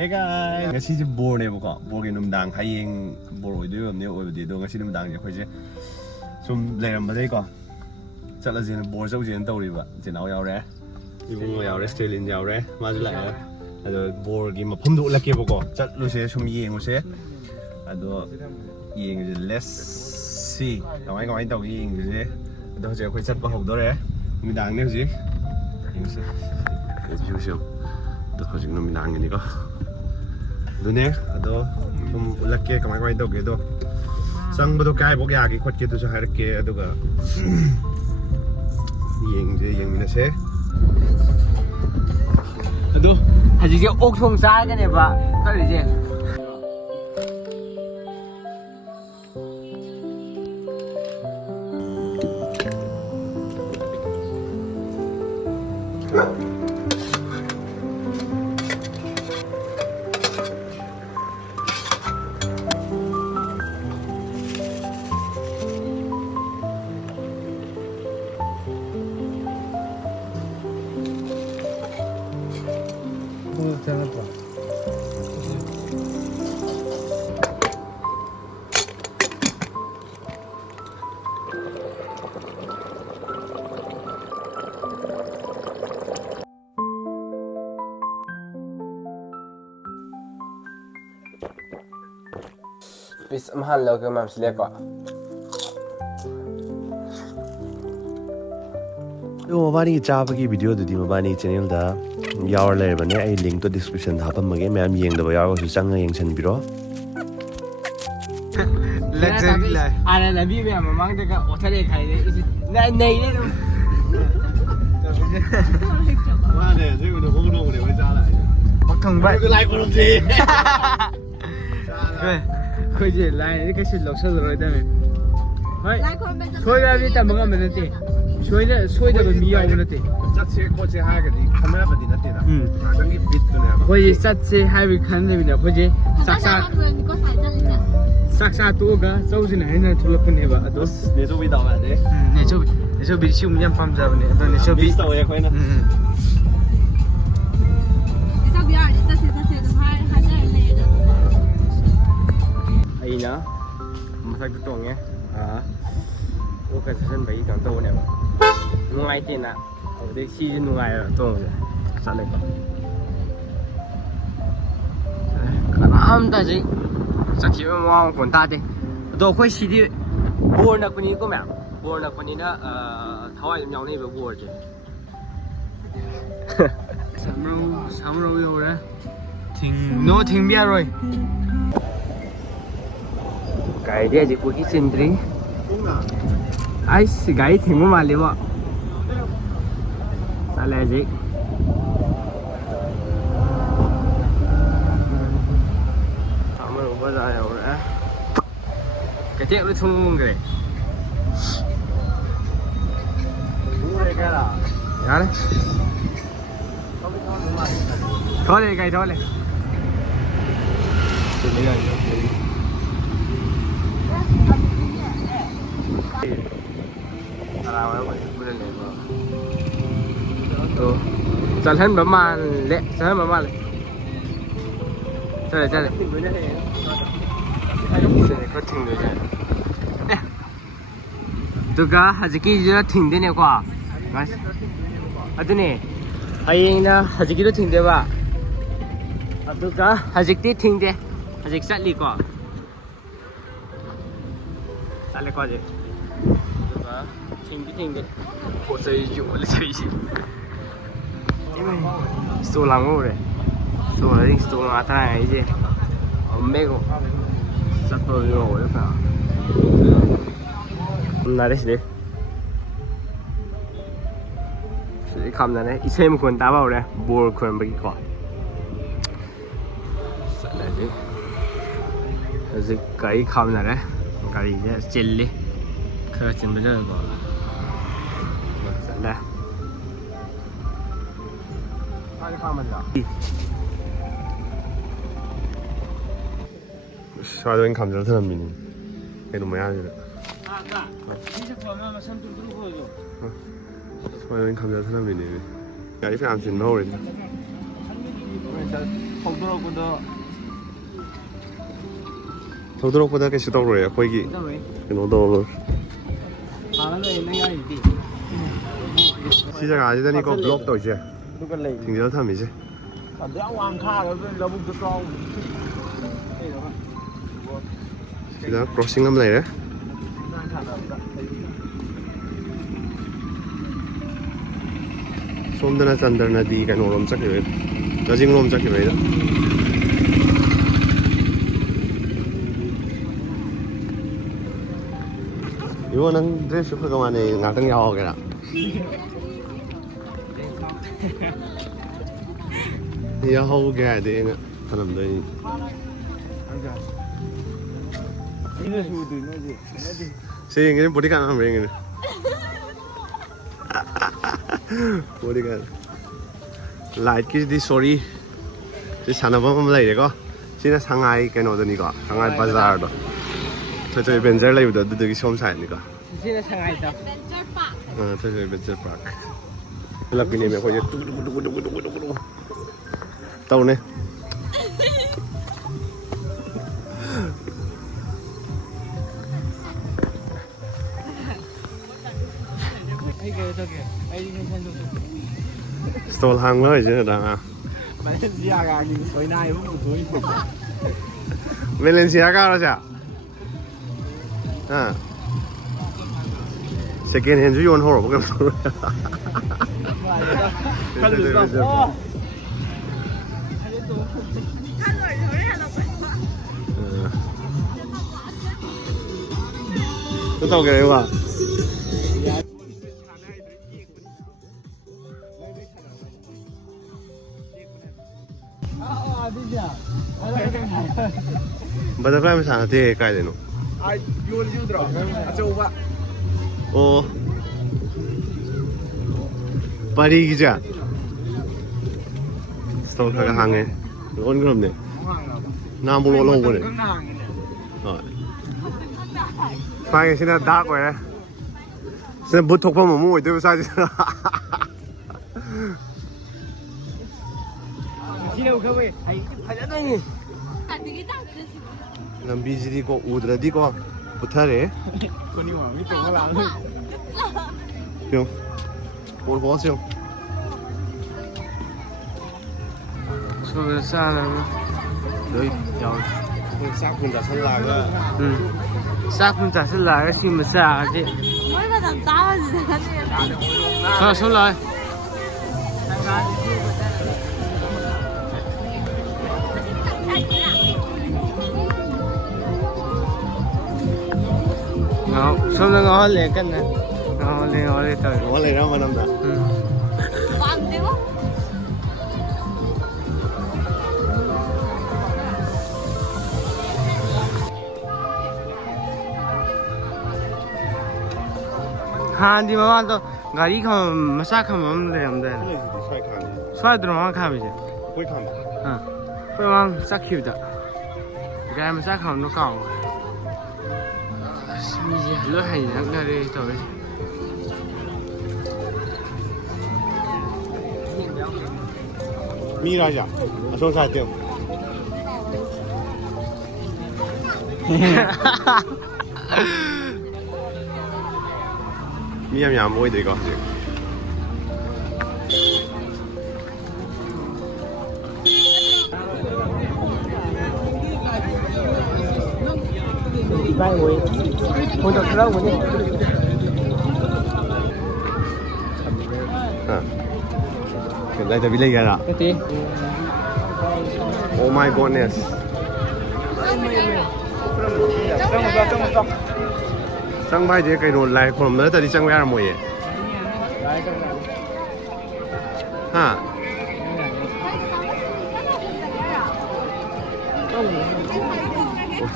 Hey guys, ngasi si Bor này bố Bor cái nằm đàng Hiyangthang Bor rồi đấy nếu ở đây đâu ngasi nằm đàng vậy chứ sum lấy làm gì con chắc là gì Bor sâu gì đâu đi vậy chỉ nào giàu đấy 이거 giàu đấy Australian giàu đấy mà lại rồi Bor cái mà phong độ là kia bố chắc lúc sẽ sum Hiyangthang sẽ rồi Hiyangthang let's see tao ai gọi tao Hiyangthang thế đó sẽ quay chặt vào hộp đó đấy mình đàng nếu gì as usual đó thôi chúng nó mình đàng cái này có Dune, ado, ulake kamay kamay dog ito. Sang bato kaya bok yagi kwat kito sa harik ke ado ka. Yang minase. Ado, haji siya ok thong sa ka ne ba? Kali siya. Bis mahal lo ke mam sile ko. Mabani chaba ki video du di mabani channel da yaar le bane ai link to description da hapam mage ma'am yeng da ba yaar su chang yeng chan biro Luxury life. Ana la bi me mamang de ka othare khai de nei nei de. Mà này, thế còn không đâu để mới ra lại. thongba. Cái like của nó gì? Khơi gì lại cái sự lộc sơ rồi đây này. Xôi ra đi tầm bằng mình thế. Xôi ra mình miao mình thế. Chắc sẽ có sẽ hai cái gì, camera bên này thế nào? Cái cái bit bên này. Khơi chắc sẽ hai vị khán này mình khơi gì? Saksa tu ga, sau khi này nó thu nhập này vậy. Đó, để cho video bạn đấy. Để cho bị siêu nhân phẩm ra vậy. Đó để cho bị. Sau này quay nữa. Ai nhá, mà phải cái tuồng nhé. Ok, sân bay càng to này. Ngai tiền à? Ở đây khi ngai ở tuồng rồi. Sao lại vậy? Cảm ta gì? Chắc chỉ mong còn ta đi. Đồ khơi xí đi. Bor là con gì cơ mà? Bor là con gì đó? Tháo ai nhau này về bor chứ? Sắm rau yêu đấy. Nó thình bia rồi. Cái đây chỉ có cái chân đấy. Ai cái thình mà liệu ạ? Sao lại gì? Sắm rau bao giờ hiểu đấy? Cái tiệm nó không người. Dạ đấy. Thôi đi cây thôi đi. Chặt hết bấm mà lẹ, chặt hết bấm mà lẹ. Chơi này. ꯁꯤꯅꯦꯀꯣ ꯊꯤꯡꯗꯣꯏꯁꯦ ꯑꯗꯨꯒ ꯍꯧꯖꯤꯛꯀꯤꯁꯤꯗ ꯊꯤꯡꯗꯣꯏꯅꯦꯀꯣ ꯑꯗꯨꯅꯦ ꯍꯌꯦꯡꯅ ꯍꯧꯖꯤꯛꯀꯤꯗꯣ ꯊꯤꯡꯗꯣꯏꯕ ꯑꯗꯨꯒ ꯍꯧꯖꯤꯛꯇꯤ ꯊꯤꯡꯗꯦ ꯍꯧꯖꯤꯛ ꯆꯠꯂꯤꯀꯣ ꯆꯠꯂꯦꯀꯣ ꯍꯧꯖꯤꯛ ꯑꯗꯨꯒ ꯊꯤꯡꯗꯦ ꯄꯣꯠ ꯆꯩ ꯌꯣꯜꯂꯦ ꯆꯩꯁꯤ ꯁ꯭ꯇꯣꯜ ꯂꯥꯡꯕ ꯎꯔꯦ ꯁ꯭ꯇꯣꯜ ꯉꯥꯛꯇ ꯉꯥꯏꯁꯦ ꯑꯃꯦꯒꯣ ꯆꯠꯄ ꯌꯧꯔꯦ ꯈꯔ ꯈꯝꯅꯔꯦ ꯁꯤꯗꯩ ꯈꯝꯅꯔꯦ ꯏꯁꯩ ꯃꯈꯣꯟ ꯇꯥꯕ ꯍꯧꯔꯦ ꯕꯣꯔ ꯈꯣꯏꯔꯝꯕꯒꯤꯀꯣ ꯆꯠꯂꯁꯤ ꯍꯧꯖꯤꯛ ꯒꯥꯔꯤ ꯈꯥꯝꯅꯔꯦ ꯒꯥꯔꯤꯁꯦ ꯆꯤꯜꯂꯤ ꯈꯔ ꯆꯤꯟꯕꯗꯀꯣ ꯆꯠꯂꯦ ꯁ꯭ꯋꯥꯏꯗ ꯑꯣꯏꯅ ꯈꯥꯝꯖꯜꯂ ꯊꯅꯝꯃꯤꯅꯤ ꯀꯩꯅꯣ ꯃꯌꯥꯝꯁꯤꯗ ꯁ꯭ꯋꯥꯏꯗ ꯑꯣꯏꯅ ꯈꯥꯝꯖꯜꯂ ꯊꯅꯝꯃꯤꯅꯤ ꯒꯥꯔꯤ ꯐꯅꯌꯥꯝ ꯆꯤꯟꯕ ꯍꯧꯔꯦꯗ ꯊꯧꯗꯣꯔꯛꯄꯗ ꯀꯩꯁꯨ ꯇꯧꯔꯣꯏ ꯑꯩꯈꯣꯏꯒꯤ ꯀꯩꯅꯣ ꯇꯧꯔ ꯁꯤ ꯖꯒꯥꯁꯤꯗꯅꯤꯀꯣ ꯕ꯭ꯂꯣꯛ ꯇꯧꯔꯤꯁꯦ ꯊꯤꯡꯖꯤꯜꯂ ꯊꯝꯃꯤꯁꯦ ꯁꯤꯗ ꯀ꯭ꯔꯣꯁꯤꯡ ꯑꯃ ꯂꯩꯔꯦ ꯁꯣꯝꯗꯅ ꯆꯟꯗ꯭ꯔ ꯅꯗꯤ ꯀꯩꯅꯣꯔꯣꯝ ꯆꯠꯈꯤꯕꯩ ꯀꯖꯤꯡꯂꯣꯝ ꯆꯠꯈꯤꯕꯩꯗ 이거 는 드레스 그동안에 나중 야오게라. 야오게 해야 돼. 사람들이. 세ing이 머리가 안 맹이네. 머리가. 라이트기 소리. 이 산업범 라이래고. 진짜 상하이 깨노더니까. 상하이 바자르도. 저기 벤저 라이브도 너들이 처음 사니까. 진짜 상하이다. 저기 벤저 파크. 라피님이 거기 두구두구두구두구두구. 따오네. 스톨 한 거야 이제 나. 발렌시아가 소리 나이 뭐 도이. 벨렌시아가로자. 아. 세컨 핸즈 연 호로 보게 없어. 또 tao kể mà butterfly mà sáng thế cái đấy nó ô 파리 기자 스토커가 항해 온 그럽네 나무로 올라오고네 파이 신나 다고에 신나 부톡파 뭐 이들 사지 지금 그거에 아이 파자더니 lambi지디고 우드라디고 부타래 कोनी वहां भी तो मला 형 뭘 보세요 소를 싸는 여기 야 싹군 다 살라가 싹군 다 살라가 심을 싸지 머리가 다 나와지네. 자 손라 손을 올려 끝내 올려 또 원래 이러면 한다 안 되고? 한디 마마도 가리 컴 마사 컴 없는데 없는데 수아 들어만 가면서 거기 가면 그냥 싹 키우다 cái mà xác hồng nó cầu lỡ hành nó ra đi rồi 미라자 손 살때 มียามโอ้ยดีกว่าสิ Bye ngồi. Ngồi được đâu ngồi đi. Hiện tại tôi bị lấy cái nào? Cái gì? Oh my goodness. Sang bay thì cái đồ lại còn nữa tại đi sang bay là mồi. Ha.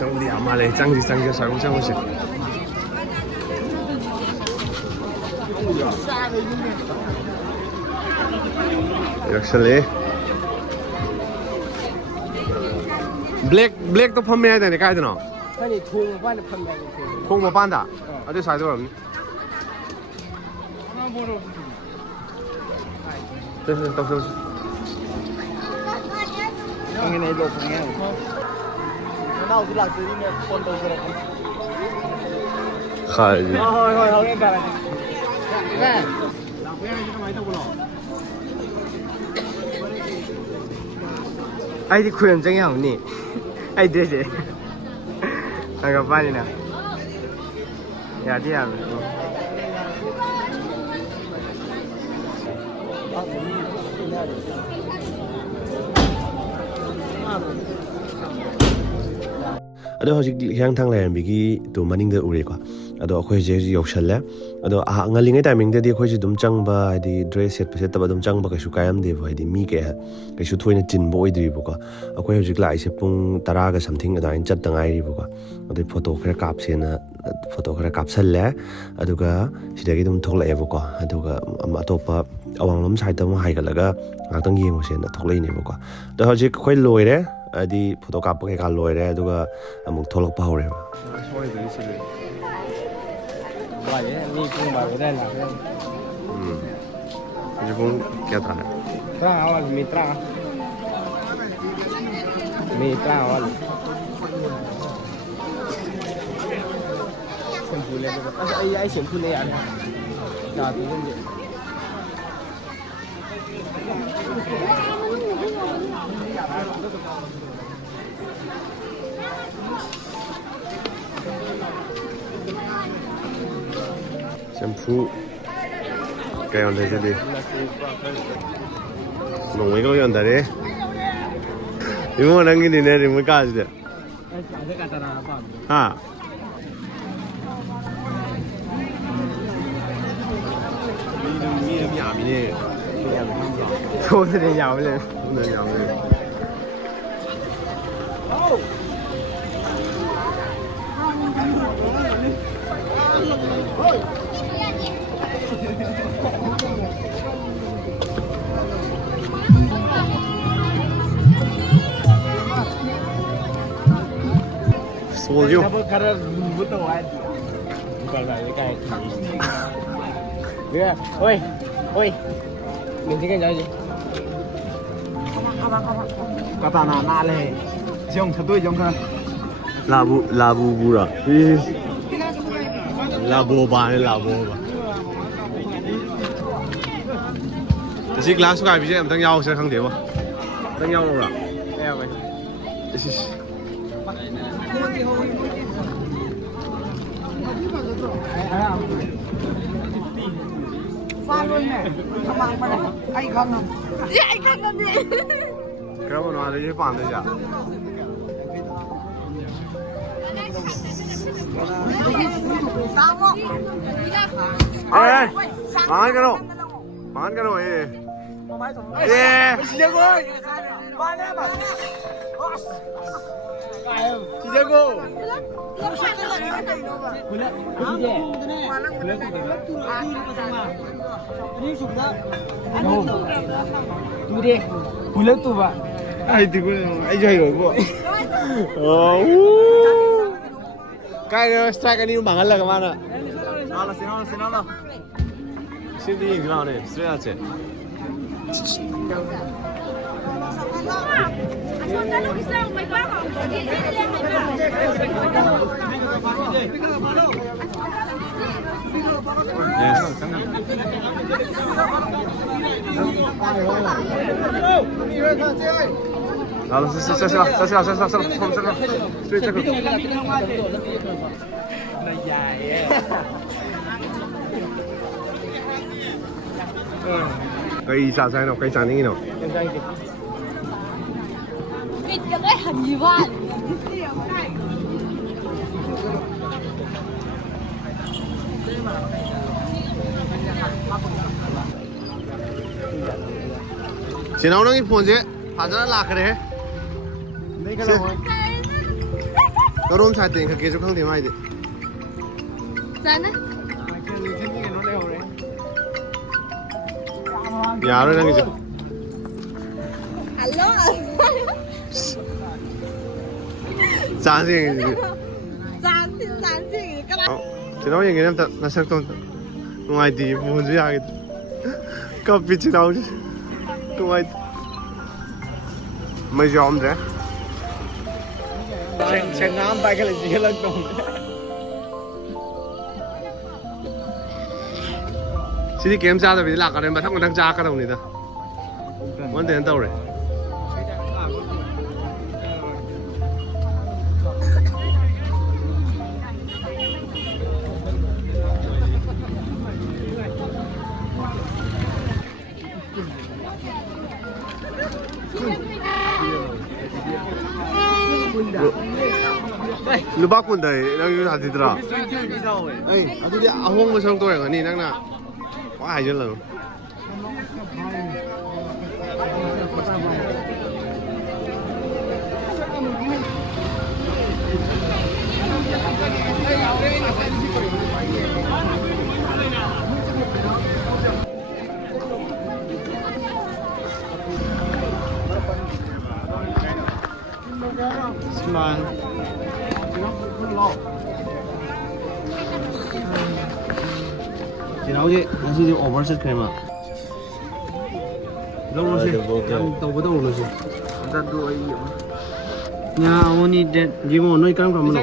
Sang đi mà lại sang cho sao cũng sang không được. Actually, Black to 판매해야 되는 거 아니잖아. 아니 통반에 판매하는 거. 콩 뭐 판다. 어디 사이드 그럼? 됐어, 또. Cái này lột nghe. Nào thì là gì mà con đầu rồi. 가야지. Thôi em bảo. Nè. 아이디 구현정이 형니 아이디 되지 잠깐 빨리 나 야 디야 Ado hojik Hiyangthang Layam bigi tu maning de uri kwa ado akhoi je yokshalle ado ngalingai timing de di akhoi je dum changba di dress set set ba dum changba ka shu kayam de ba di mi ke ka shu thoina tin bo idri bu ka akhoi hojik lai se pung 10 ga something ado in chat tangai ri bu ka ado photo khara kap se na photo khara kap salle aduga sidagi dum thoklai bu ka aduga atopa awanglom side ta mo hai ga laga ngakang yeng se na thoklai ni bu ka ado hojik khoi loire adi photo kap ke ka loire aduga amuk tholok pa hore ba Sorry very sorry Vậy ni cũng bảo đây là Jadi pun kaya tak? Tra awal mitra awal Shampoo le ai shampoo le anh Nào thì không vậy Shampoo kayak onda jadi nong iko yon dari ibu orang ini nih ibu kasih deh Ada kata apa? ha ini nhảm ini Thôi thì để nhào lên udah nhảm ini Solju. Karena butuh aja. Bukan lagi kayak Dia, oi. Minta kan jadi. Kata nana le. Jom satu jom kan. Labu bura. Labu ba. Jadi kelas suka bisa em tang yau sẽ khang điểm không? Tang yau rồi. Em vậy. Pha luôn này, các bạn mà này, anh không không? Dạ anh không làm gì. Cái mà nói đấy chứ phản đấy chả? Tao không? Ê, bán cái đồ ấy. Yeah. Chị Diego ơi, ba em à? Chị Diego. Tu đi, bulan tu ba? Ai thì cũng ai chơi rồi bộ. Cái strike này bằng là các bạn ạ. Xin nó. Xin đi hình nào này, straight out chết. 好了，下去了，冲这个，对这个。cây xả xay nào, cây xả ní nào. Vịt cái đấy hẳn gì vậy? Chị nấu nó ít phun chứ, phá ra lạc cái đấy. Có rôn xài tiền kia cho không thì mai đi. Dạ nè. Nhà rồi đang cái gì? Alo. Chán gì cái gì? Chán gì cái đó. Chị nói như thế em sẽ không ngoài đi phun chứ ai có bị chị đâu chứ ngoài mấy giòm đấy. Sen ngắm bay cái là gì lên cùng. Chị đi kiếm ra rồi bị lạc ở đây mà thằng còn đang tra cái đầu này ta. Vấn đề đâu rồi? 누가 꾼다 나 다 되더라 에이 아두디 아홍 무슨 또야 거니 낭나 와 이절라 Smile. Chị nấu chứ, nó chỉ over set cream à? Đâu rồi chứ? Đâu có đâu rồi chứ? Ta đuổi gì nhà ông đi đến gì mà nói cam cầm nó.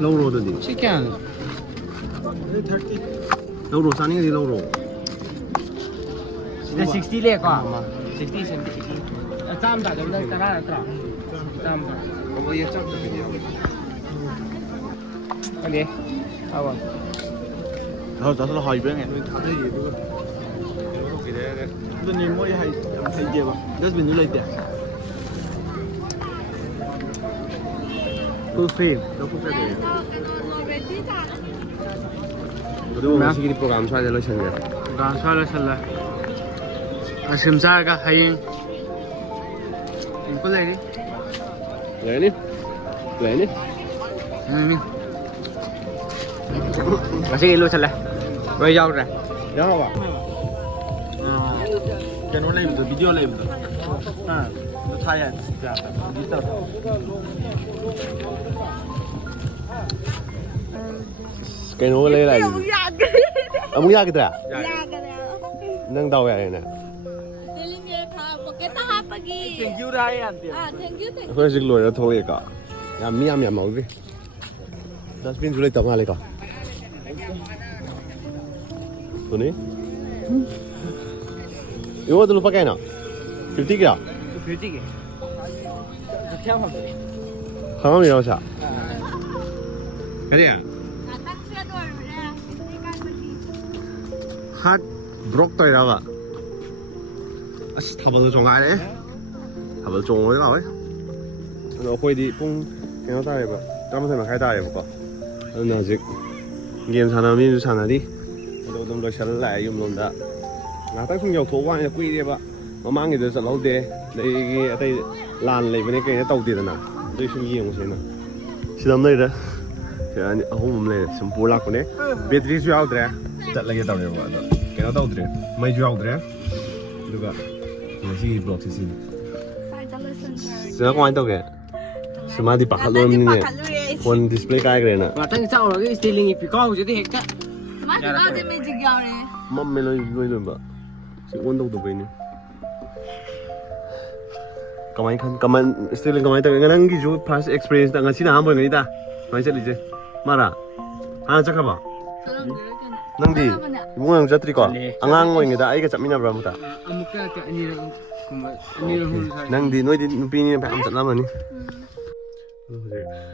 Lâu rồi đi. Chicken. Lâu rồi sao đi lâu rồi? Nó 60 lệ quá mà. 60 cent. Chăm ta chúng ta ta ra ta. Chăm. Không có gì chăm được cái gì. Cái gì? Sao vậy? Thôi giờ nó hỏi bên này tôi thấy gì tôi. Cái đấy. Tôi nhìn mỗi hay thấy gì vậy? Rất bình tĩnh lên tiền. Full frame. Đâu có cái gì. Tôi muốn cái program xoay lên chân này. Program xoay lên chân này. Asim sa ka haying. Impul lady. Lên đi. Kasi ilo sala. Rồi giao ra. Đó à? Cái nó lên rồi video lên rồi. Nó thay à? Dạ. Đi đâu? Cái nó lên lại. Ông ra cái gì à? Nâng đầu vậy nè. Thank you rai anti. Thôi dịch lùi ra thôi cả. Yam máu đi. Dustbin du lịch tập hai lấy cả. Tuh nih. Iwo tuh lupa kayaknya. 50 kira? 50 ke. Kaya mo. Kamu ni siya? Kaya? Hot brok toy ra ba. As tabal jong ai đấy. Tabal jong rồi đó ấy. Nó quay đi cũng kéo tay ba. Cảm thấy mà khai tay ba. Nó dịch game sana min sana đi. Đâu đâu lo xal lại yum luôn đó. Ngã tay không nhiều thổ quan quy đi ba. Mà mang cái đó lâu đê. Đây cái lan lại bên cái tàu tiền nè. Đây xin gì không xin nè. Xin làm đây đó. Thì anh không làm này, xem bù lạc này. Battery suy out đấy. Đặt lại cái tàu này vào đó. Cái nó tàu đấy. Mấy suy out đấy. Được à? Mình sẽ block thì xin. Sẽ có anh tàu cái. Semua dipakai luôn ini. Phone display kayak gini na. Matang sao rồi cái stealing ipikaw jadi heka. Mà thì bao giờ mình chỉ gạo này. Mắm mình nói luôn ba. Sẽ ổn đâu đâu bên này. Still kamay tayo nga nang gijo past experience na nga sinahamon nga ita. May chalije. Mara. Hana chaka ba? Nangdi. Bunga ng jatri ko. Angang mo nga da ay ka chamina bra mo ta. Amuka ka anirang kuma anirang hulu sa. Nangdi noy din pini pa am chat naman ni.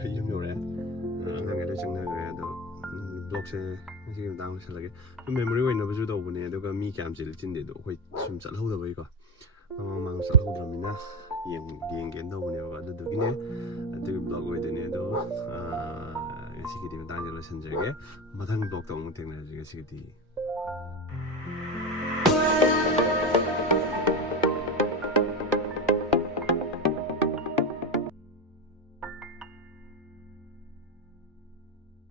Yum yo re. Ang nga da chang na re do. Blog se si dang sa lage. Memory way na bazu do bu ne do ka mi kam jil jin de do hoi sum chat ho da bai ko. Mang chat ho da mi na. Yang gen do bu ne ba do gi ne. Do blog way de ne do. 시기 되면 다니엘로 선적에 마당 독도 못 tegna 지가 시기